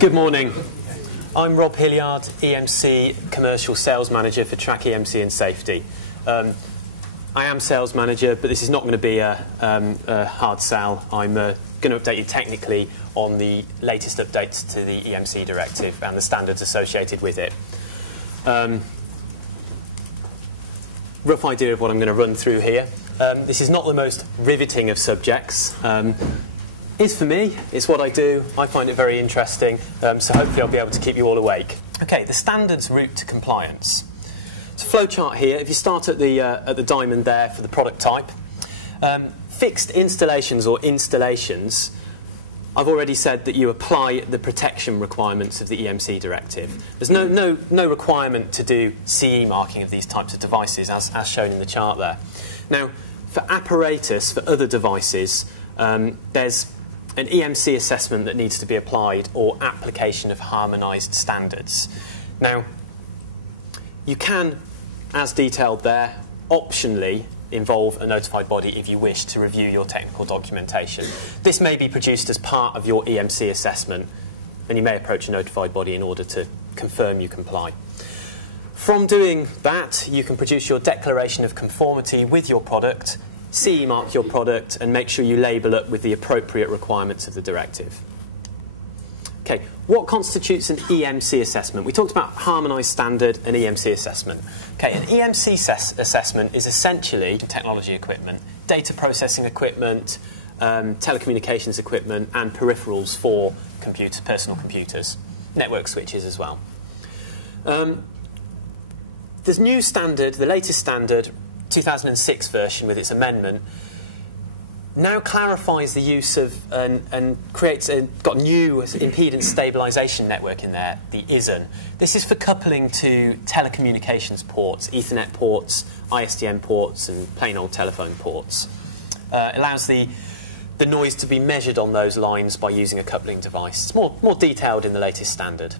Good morning. I'm Rob Hillyard, EMC Commercial Sales Manager for TRaC EMC and Safety. I am Sales Manager, but this is not going to be a hard sell. I'm going to update you technically on the latest updates to the EMC directive and the standards associated with it. Rough idea of what I'm going to run through here. This is not the most riveting of subjects. It's for me, it's what I do, I find it very interesting, so hopefully I'll be able to keep you all awake. Okay, the standards route to compliance. It's a flow chart here. If you start at the diamond there for the product type, fixed installations or installations, I've already said that you apply the protection requirements of the EMC directive. There's no requirement to do CE marking of these types of devices, as shown in the chart there. Now, for apparatus, for other devices, there's an EMC assessment that needs to be applied or application of harmonised standards. Now, you can, as detailed there, optionally involve a notified body if you wish to review your technical documentation. This may be produced as part of your EMC assessment, and you may approach a notified body in order to confirm you comply. From doing that, you can produce your declaration of conformity with your product, CE mark your product, and make sure you label it with the appropriate requirements of the directive. Okay, what constitutes an EMC assessment? We talked about harmonised standard and EMC assessment. Okay, an EMC assessment is essentially technology equipment, data processing equipment, telecommunications equipment, and peripherals for personal computers, network switches as well. There's new standard, the latest standard, 2006 version with its amendment, now clarifies the use of and got a new impedance stabilisation network in there, the ISN. This is for coupling to telecommunications ports, Ethernet ports, ISDN ports, and plain old telephone ports. It allows the noise to be measured on those lines by using a coupling device. It's more detailed in the latest standard.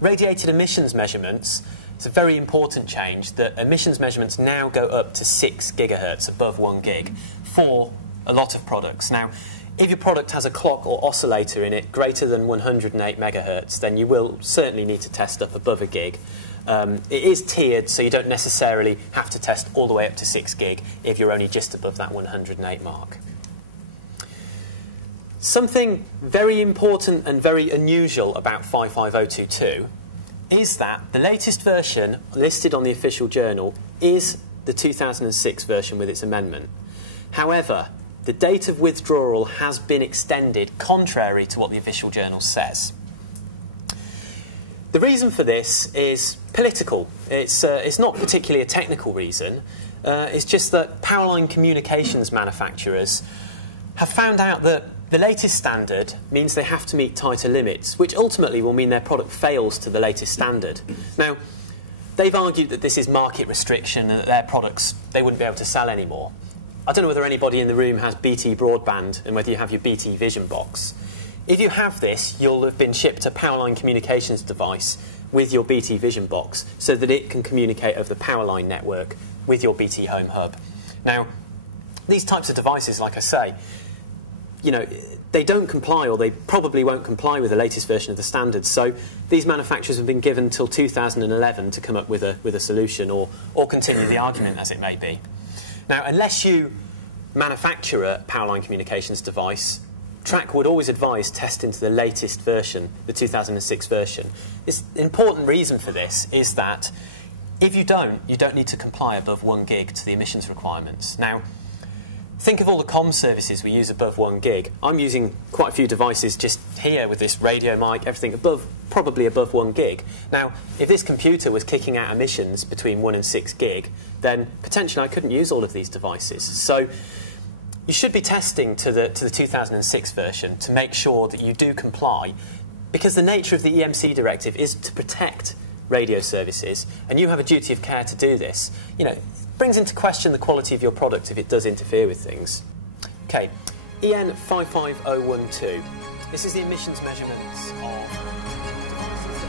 Radiated emissions measurements. It's a very important change that emissions measurements now go up to 6 gigahertz, above 1 gig, for a lot of products. Now, if your product has a clock or oscillator in it greater than 108 megahertz, then you will certainly need to test up above a gig. It is tiered, so you don't necessarily have to test all the way up to 6 gig if you're only just above that 108 mark. Something very important and very unusual about 55022 is that the latest version listed on the official journal is the 2006 version with its amendment. However, the date of withdrawal has been extended contrary to what the official journal says. The reason for this is political. It's not particularly a technical reason. It's just that powerline communications manufacturers have found out that the latest standard means they have to meet tighter limits, which ultimately will mean their product fails to the latest standard. Now, they've argued that this is market restriction and that their products, they wouldn't be able to sell anymore. I don't know whether anybody in the room has BT broadband and whether you have your BT Vision box. If you have this, you'll have been shipped a powerline communications device with your BT Vision box so that it can communicate over the powerline network with your BT Home Hub. Now, these types of devices, like I say, you know, they don't comply, or they probably won't comply with the latest version of the standards. So these manufacturers have been given until 2011 to come up with a solution or continue the argument, as it may be. Now, unless you manufacture a powerline communications device, TRaC would always advise testing to the latest version, the 2006 version. This important reason for this is that if you don't need to comply above 1 gig to the emissions requirements. Now, think of all the comm services we use above 1 gig. I'm using quite a few devices just here with this radio mic, everything probably above 1 gig. Now, if this computer was kicking out emissions between 1 and 6 gig, then potentially I couldn't use all of these devices. So you should be testing to the 2006 version to make sure that you do comply, because the nature of the EMC directive is to protect radio services, and you have a duty of care to do this. You know, brings into question the quality of your product if it does interfere with things. Okay, EN 55012. This is the emissions measurements of devices.